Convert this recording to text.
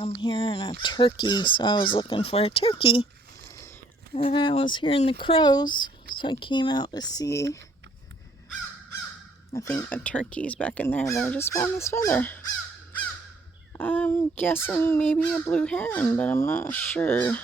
I'm hearing a turkey, so I was looking for a turkey. And I was hearing the crows, so I came out to see. I think a turkey's back in there, but I just found this feather. I'm guessing maybe a blue heron, but I'm not sure.